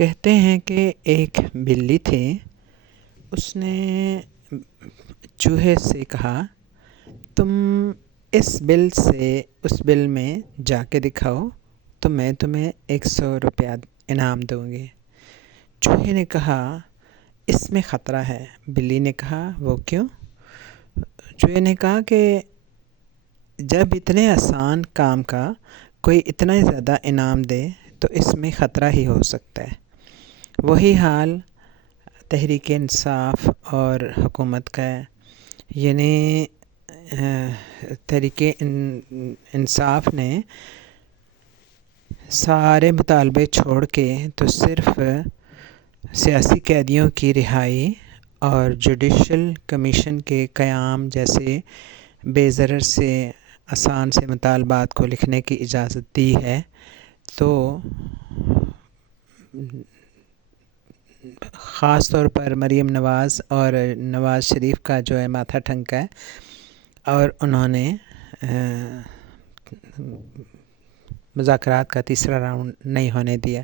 کہتے ہیں کہ ایک بلی تھی، اس نے چوہے سے کہا تم اس بل سے اس بل میں جا کے دکھاؤ تو میں تمہیں 100 روپیہ انعام دوں گی۔ چوہے نے کہا اس میں خطرہ ہے۔ بلی نے کہا وہ کیوں؟ چوہے نے کہا کہ جب اتنے آسان کام کا کوئی اتنا زیادہ انعام دے تو اس میں خطرہ ہی ہو سکتا ہے۔ وہی حال تحریک انصاف اور حکومت کا ہے، یعنی تحریک انصاف نے سارے مطالبے چھوڑ کے تو صرف سیاسی قیدیوں کی رہائی اور جوڈیشل کمیشن کے قیام جیسے بے ضرر سے آسان سے مطالبات کو لکھنے کی اجازت دی ہے، تو خاص طور پر مریم نواز اور نواز شریف کا جو ہے ماتھا ٹھنکا ہے، اور انہوں نے مذاکرات کا تیسرا راؤنڈ نہیں ہونے دیا۔